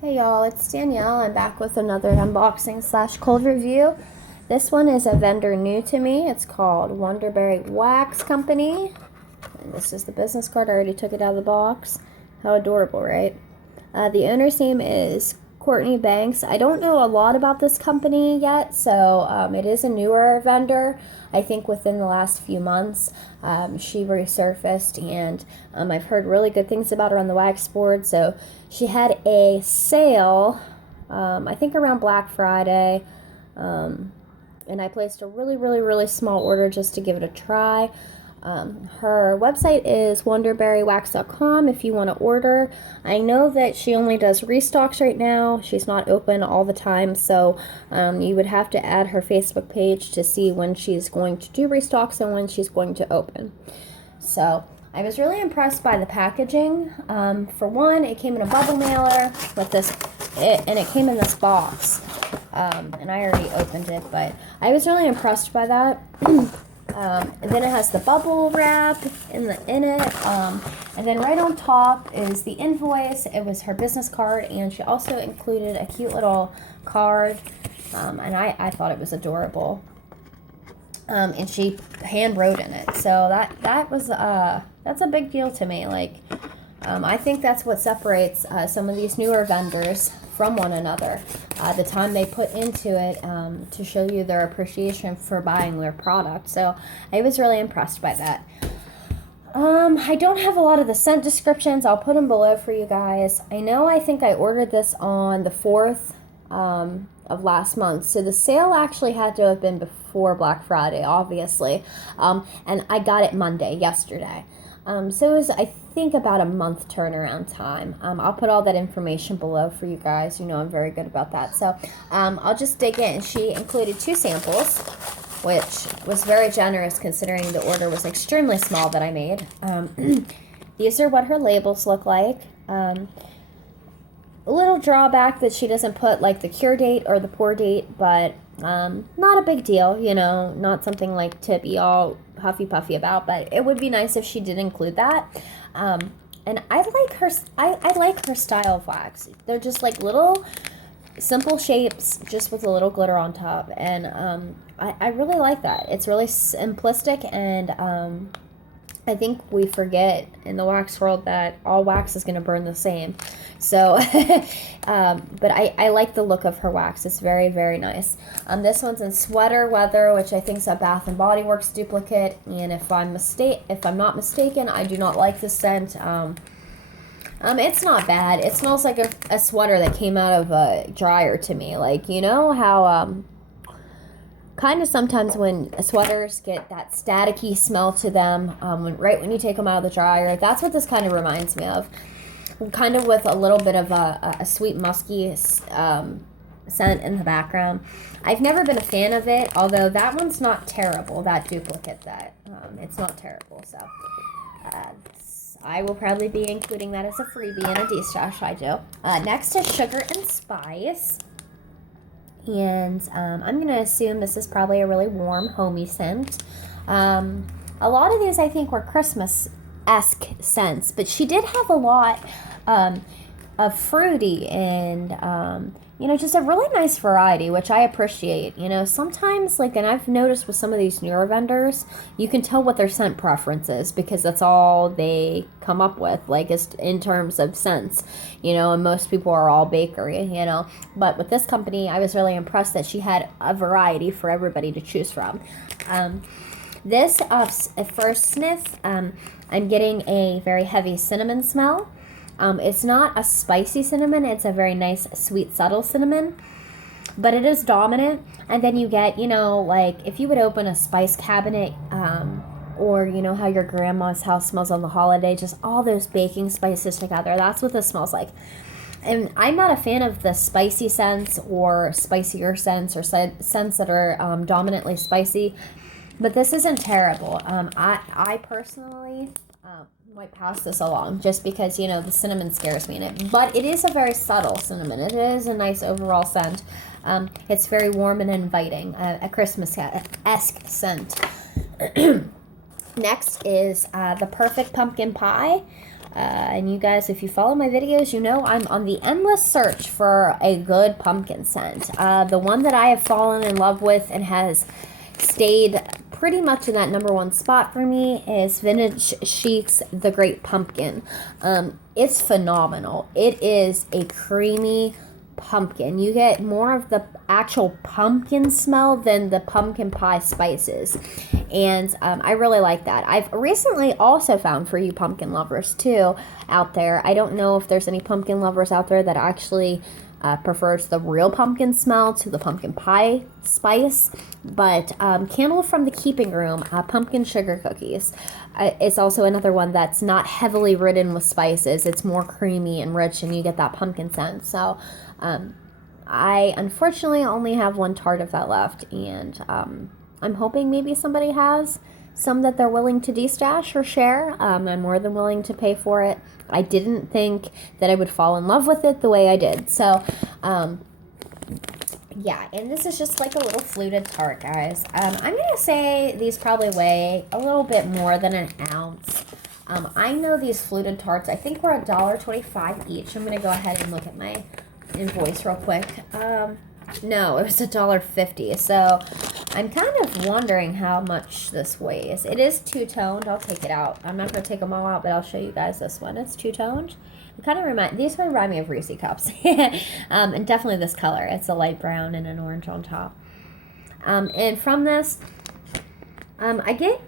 Hey y'all, it's Danielle. I'm back with another unboxing slash cold review. This one is a vendor new to me. It's called Wonderberry Wax Company. And this is the business card. I already took it out of the box. How adorable, right? The owner's name is Courtney Banks. I don't know a lot about this company yet, so it is a newer vendor. I think within the last few months, she resurfaced, and I've heard really good things about her on the wax board. So she had a sale, I think around Black Friday, and I placed a really small order just to give it a try. Her website is wonderberrywax.com if you want to order. I know that she only does restocks right now. She's not open all the time, so you would have to add her Facebook page to see when she's going to do restocks and when she's going to open. So I was really impressed by the packaging. For one, it came in a bubble mailer with this, and it came in this box. And I already opened it, but I was really impressed by that. And then it has the bubble wrap in it, and then right on top is the invoice. It was her business card, and she also included a cute little card, and I thought it was adorable. And she hand wrote in it, so that's a big deal to me. Like, I think that's what separates some of these newer vendors from one another. The time they put into it to show you their appreciation for buying their product. So I was really impressed by that. I don't have a lot of the scent descriptions. I'll put them below for you guys. I think I ordered this on the 4th of last month. So the sale actually had to have been before Black Friday, obviously. And I got it Monday, yesterday. So it was, I think, about a month turnaround time. I'll put all that information below for you guys. You know I'm very good about that. So I'll just dig in. She included 2 samples, which was very generous considering the order was extremely small that I made. These are what her labels look like. A little drawback that she doesn't put like the cure date or the pour date, but not a big deal, not something like to be all huffy puffy about, but it would be nice if she did include that. And I like her style of wax. They're just like little simple shapes just with a little glitter on top, and I really like that. It's really simplistic, and I think we forget in the wax world that all wax is going to burn the same. So, but I like the look of her wax. It's very nice. This one's in Sweater Weather, which I think is a Bath and Body Works duplicate. And if I'm not mistaken, I do not like the scent. It's not bad. It smells like a sweater that came out of a dryer to me. Like, you know how kind of sometimes when sweaters get that staticky smell to them, right when you take them out of the dryer. That's what this kind of reminds me of. Kind of with a little bit of a sweet musky scent in the background. I've never been a fan of it, although that one's not terrible. That duplicate, it's not terrible. So I will probably be including that as a freebie in a D-stash I do. Next is Sugar and Spice. And I'm going to assume this is probably a really warm, homey scent. A lot of these I think were Christmas-esque scents, but she did have a lot of fruity and, just a really nice variety, which I appreciate. Sometimes, and I've noticed with some of these newer vendors, you can tell what their scent preference is because that's all they come up with, in terms of scents, and most people are all bakery, But with this company, I was really impressed that she had a variety for everybody to choose from. This, at first sniff, I'm getting a very heavy cinnamon smell. It's not a spicy cinnamon. It's a very nice, sweet, subtle cinnamon. But it is dominant. And then you get, if you would open a spice cabinet, or, how your grandma's house smells on the holiday, just all those baking spices together. That's what this smells like. And I'm not a fan of the spicy scents or spicier scents or scents that are dominantly spicy. But this isn't terrible. I personally might pass this along just because, the cinnamon scares me in it. But it is a very subtle cinnamon. It is a nice overall scent. It's very warm and inviting, a Christmas-esque scent. Next is the Perfect Pumpkin Pie. And you guys, if you follow my videos, you know I'm on the endless search for a good pumpkin scent. The one that I have fallen in love with and has stayed pretty much in that #1 spot for me is Vintage Chic's The Great Pumpkin. It's phenomenal. It is a creamy pumpkin. You get more of the actual pumpkin smell than the pumpkin pie spices, and I really like that. I've recently also found, for you pumpkin lovers too out there, I don't know if there's any pumpkin lovers out there that actually prefers the real pumpkin smell to the pumpkin pie spice, but Candle from the Keeping Room pumpkin sugar cookies is also another one that's not heavily ridden with spices. It's more creamy and rich, and you get that pumpkin scent. So I unfortunately only have 1 tart of that left, and I'm hoping maybe somebody has some that they're willing to destash or share. I'm more than willing to pay for it. I didn't think that I would fall in love with it the way I did. So, yeah, and this is just like a little fluted tart, guys. I'm going to say these probably weigh a little bit more than an ounce. I know these fluted tarts, I think were $1.25 each. I'm going to go ahead and look at my invoice real quick. No, it was $1.50. So I'm kind of wondering how much this weighs. It is two-toned. I'll take it out. I'm not going to take them all out, but I'll show you guys this one. It's two-toned. It kind of these would remind me of Reese cups. And definitely this color. It's a light brown and an orange on top. And from this, I get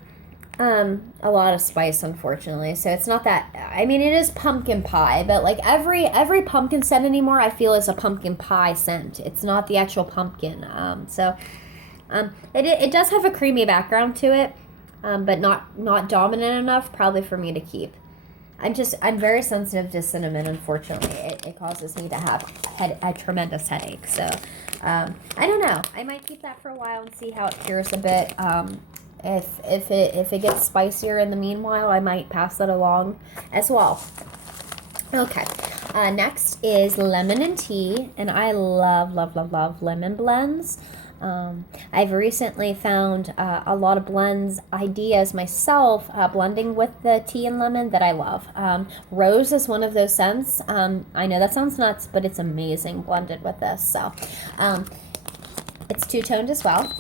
a lot of spice, unfortunately. So it's not that, I mean, it is pumpkin pie, but like every pumpkin scent anymore, I feel is a pumpkin pie scent. It's not the actual pumpkin. It does have a creamy background to it, but not dominant enough probably for me to keep. I'm very sensitive to cinnamon, unfortunately. It causes me to have a tremendous headache. So, I don't know. I might keep that for a while and see how it cures a bit. If it gets spicier in the meanwhile, I might pass that along as well. Okay. Next is lemon and tea, and I love lemon blends. I've recently found a lot of blends ideas myself, blending with the tea and lemon that I love. Rose is one of those scents. I know that sounds nuts, but it's amazing blended with this. So it's two-toned as well.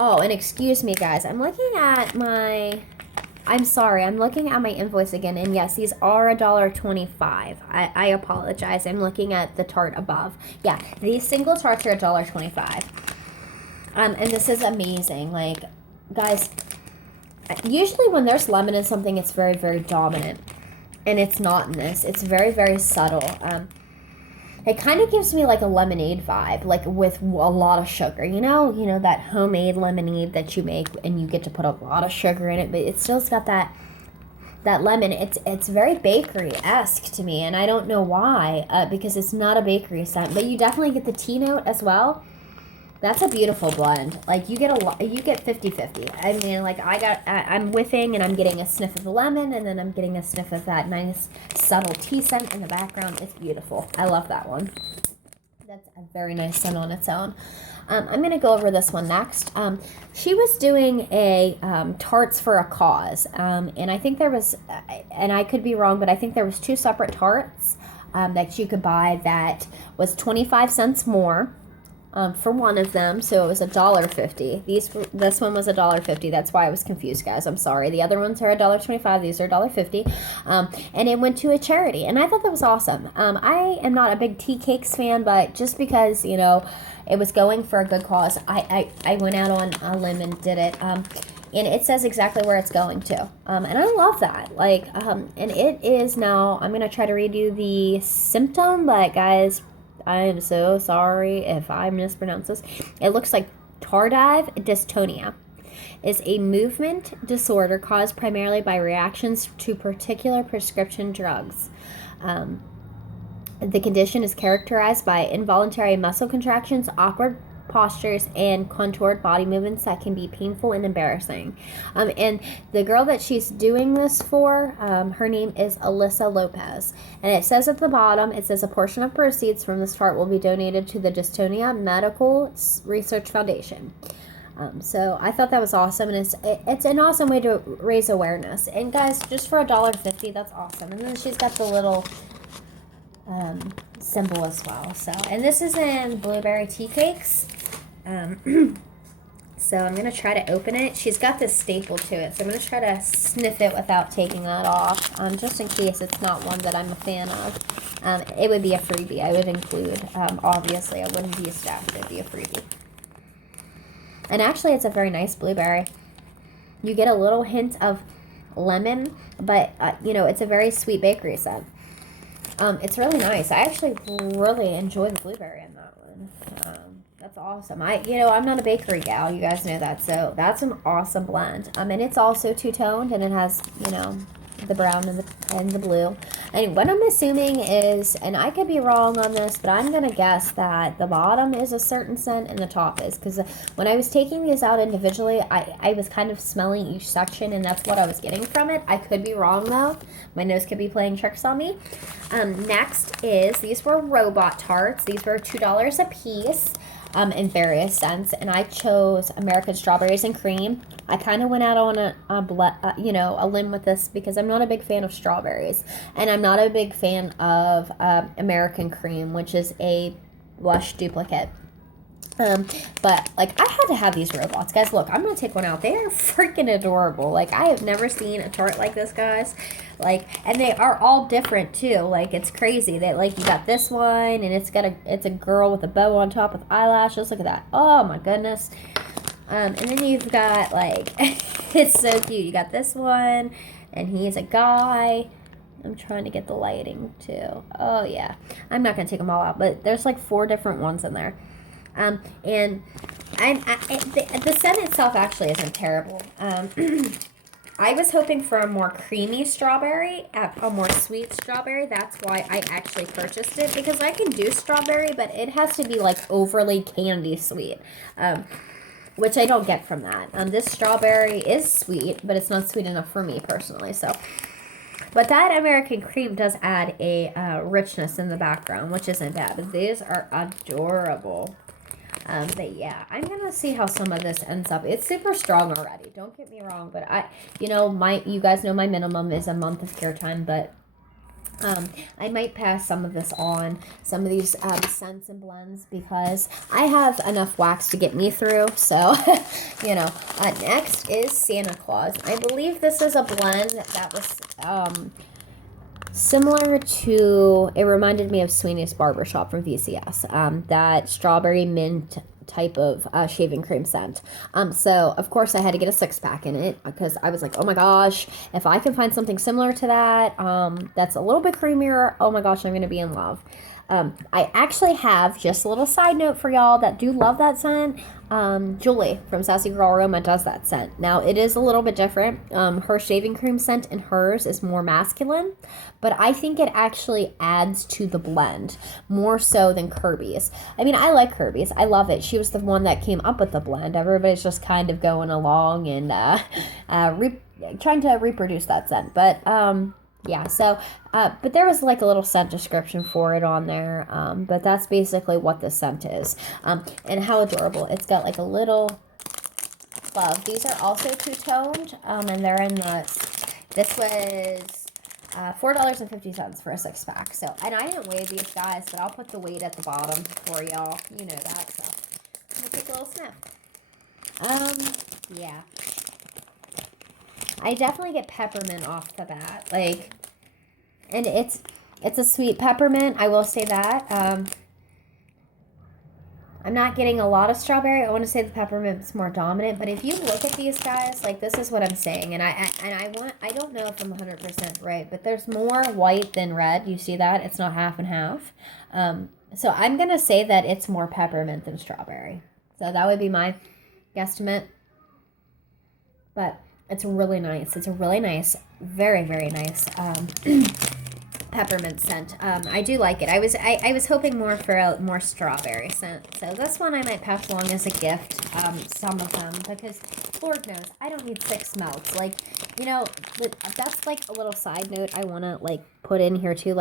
Oh, and excuse me, guys. I'm looking at my invoice again, and yes, these are $1.25. I apologize. I'm looking at the tart above. Yeah, these single tarts are $1.25. And this is amazing. Like, guys, usually when there's lemon in something, it's very, very dominant. And it's not in this. It's very, very subtle. It kind of gives me like a lemonade vibe, like with a lot of sugar, you know that homemade lemonade that you make and you get to put a lot of sugar in it, but it still's got that lemon. It's very bakery-esque to me, and I don't know why, because it's not a bakery scent, but you definitely get the tea note as well. That's a beautiful blend. Like, you get 50-50. I mean, like, I'm whiffing and I'm getting a sniff of the lemon, and then I'm getting a sniff of that nice subtle tea scent in the background. It's beautiful. I love that one. That's a very nice scent on its own. I'm going to go over this one next. She was doing a Tarts for a Cause, and I think there was, and I could be wrong, but I think there was 2 separate tarts that you could buy that was 25 cents more. For one of them, so it was $1.50. This one was $1.50. That's why I was confused, guys. I'm sorry. The other ones are $1.25. These are $1.50. And it went to a charity, and I thought that was awesome. I am not a big tea cakes fan, but just because it was going for a good cause, I went out on a limb and did it. And it says exactly where it's going to. And I love that. Like, and it is now. I'm gonna try to read you the symptom, but guys, I am so sorry if I mispronounce this. It looks like tardive dystonia is a movement disorder caused primarily by reactions to particular prescription drugs. The condition is characterized by involuntary muscle contractions, awkward postures, and contoured body movements that can be painful and embarrassing. And the girl that she's doing this for, her name is Alyssa Lopez. And it says at the bottom, it says a portion of proceeds from this chart will be donated to the Dystonia Medical Research Foundation. So I thought that was awesome, and it's an awesome way to raise awareness. And guys, just for $1.50, that's awesome. And then she's got the little symbol as well. So, and this is in blueberry tea cakes. So I'm going to try to open it. She's got this staple to it, so I'm going to try to sniff it without taking that off, just in case it's not one that I'm a fan of. It would be a freebie. I would include, obviously, I wouldn't be a staff. It would be a freebie. And actually, it's a very nice blueberry. You get a little hint of lemon, but, it's a very sweet bakery scent. It's really nice. I actually really enjoy the blueberry in that one. That's awesome. I'm not a bakery gal. You guys know that. So that's an awesome blend. And it's also two-toned, and it has, the brown and the blue. And what I'm assuming is, and I could be wrong on this, but I'm going to guess that the bottom is a certain scent and the top is. Because when I was taking these out individually, I was kind of smelling each section, and that's what I was getting from it. I could be wrong, though. My nose could be playing tricks on me. Next is, these were robot tarts. These were $2 a piece. In various scents, and I chose American strawberries and cream. I kind of went out on a limb with this because I'm not a big fan of strawberries, and I'm not a big fan of American cream, which is a blush duplicate. But I had to have these robots, guys. Look, I'm gonna take one out. They are freaking adorable. I have never seen a tart like this, guys. And they are all different too. It's crazy. That you got this one, and it's a girl with a bow on top with eyelashes. Look at that. Oh my goodness. And then you've got it's so cute. You got this one, and he's a guy. I'm trying to get the lighting too. Oh yeah. I'm not gonna take them all out, but there's 4 different ones in there. And the scent itself actually isn't terrible. I was hoping for a more creamy strawberry, a more sweet strawberry. That's why I actually purchased it, because I can do strawberry, but it has to be overly candy sweet, which I don't get from that. This strawberry is sweet, but it's not sweet enough for me personally. So, but that American cream does add a richness in the background, which isn't bad. But these are adorable. But yeah, I'm gonna see how some of this ends up. It's super strong already. Don't get me wrong, but you guys know my minimum is a month of care time, but I might pass some of this on, some of these scents and blends, because I have enough wax to get me through. So, next is Santa Claus. I believe this is a blend that was similar to, it reminded me of Sweeney's Barbershop from VCS, that strawberry mint type of shaving cream scent. So of course I had to get a 6-pack in it, because I was like, oh my gosh, if I can find something similar to that, that's a little bit creamier, oh my gosh, I'm going to be in love. I actually have, just a little side note for y'all that do love that scent, Julie from Sassy Girl Aroma does that scent. Now, it is a little bit different. Her shaving cream scent and hers is more masculine, but I think it actually adds to the blend more so than Kirby's. I mean, I like Kirby's. I love it. She was the one that came up with the blend. Everybody's just kind of going along and trying to reproduce that scent. But, yeah, so, but there was a little scent description for it on there, but that's basically what the scent is, and how adorable. It's got a little glove. These are also two-toned, and they're in this was $4.50 for a 6-pack, so, and I didn't weigh these guys, but I'll put the weight at the bottom for y'all, you know that, so, I'm gonna take a little sniff. Yeah. I definitely get peppermint off the bat, and it's a sweet peppermint, I will say that. I'm not getting a lot of strawberry. I want to say the peppermint's more dominant, but if you look at these guys, this is what I'm saying, and I don't know if I'm 100% right, but there's more white than red. You see that? It's not half and half. So I'm going to say that it's more peppermint than strawberry. So that would be my guesstimate. But it's really nice. It's a really nice, very, very nice peppermint scent. I do like it. I was hoping more for a more strawberry scent. So this one I might pass along as a gift, some of them, because Lord knows, I don't need 6 smells. That's a little side note I want to, put in here too.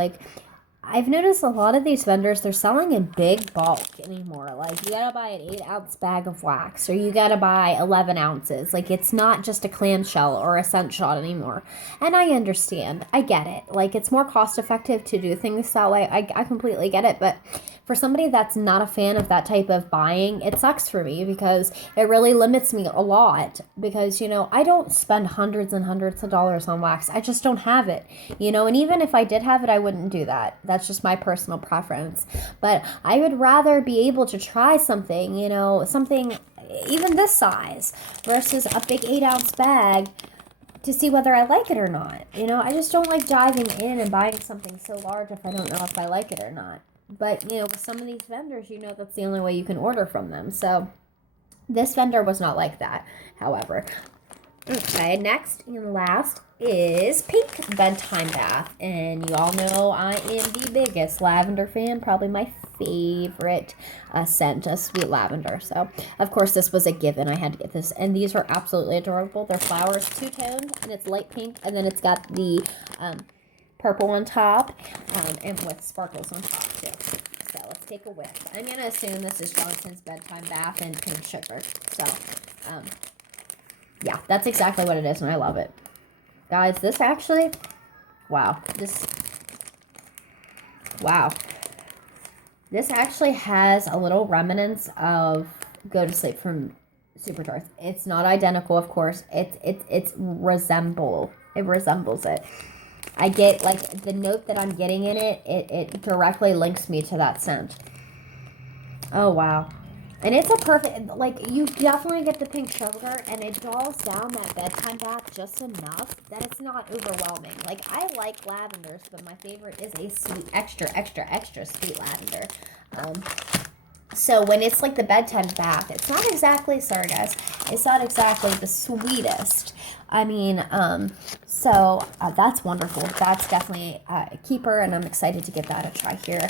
I've noticed a lot of these vendors, they're selling in big bulk anymore. Like, you gotta buy an 8-ounce bag of wax, or you gotta buy 11 ounces. Like, it's not just a clamshell or a scent shot anymore. And I understand. I get it. Like, it's more cost effective to do things that way. I completely get it. But for somebody that's not a fan of that type of buying, it sucks for me because it really limits me a lot. Because, you know, I don't spend hundreds and hundreds of dollars on wax. I just don't have it. You know, and even if I did have it, I wouldn't do that. That's just my personal preference. But I would rather be able to try something, you know, something even this size versus a big 8-ounce bag to see whether I like it or not. You know, I just don't like diving in and buying something so large if I don't know if I like it or not. But, you know, with some of these vendors, you know, that's the only way you can order from them. So this vendor was not like that, however. Okay, next and last is Pink Bedtime Bath. And you all know I am the biggest lavender fan, probably my favorite scent, sweet lavender. So, of course, this was a given. I had to get this. And these are absolutely adorable. They're flowers, two-toned, and it's light pink. And then it's got the purple on top and with sparkles on top, too. So, let's take a whiff. I'm going to assume this is Johnson's Bedtime Bath and pink sugar. So, yeah, that's exactly what it is, and I love it. Guys, this actually, wow. This actually has a little remnants of Go to Sleep from Super Tarts. It's not identical, of course. It resembles it. I get, like, the note that I'm getting in it, it directly links me to that scent. Oh, wow. And it's a perfect, like, you definitely get the pink sugar, and it dulls down that bedtime bath just enough that it's not overwhelming. Like, I like lavenders, but my favorite is a sweet, extra sweet lavender. So when it's like the bedtime bath, it's not exactly, sorry guys, it's not exactly the sweetest. I mean, that's wonderful. That's definitely a keeper, and I'm excited to give that a try here.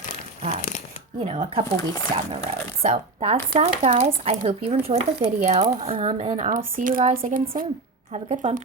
You know, a couple weeks down the road. So that's that, guys. I hope you enjoyed the video, and I'll see you guys again soon. Have a good one.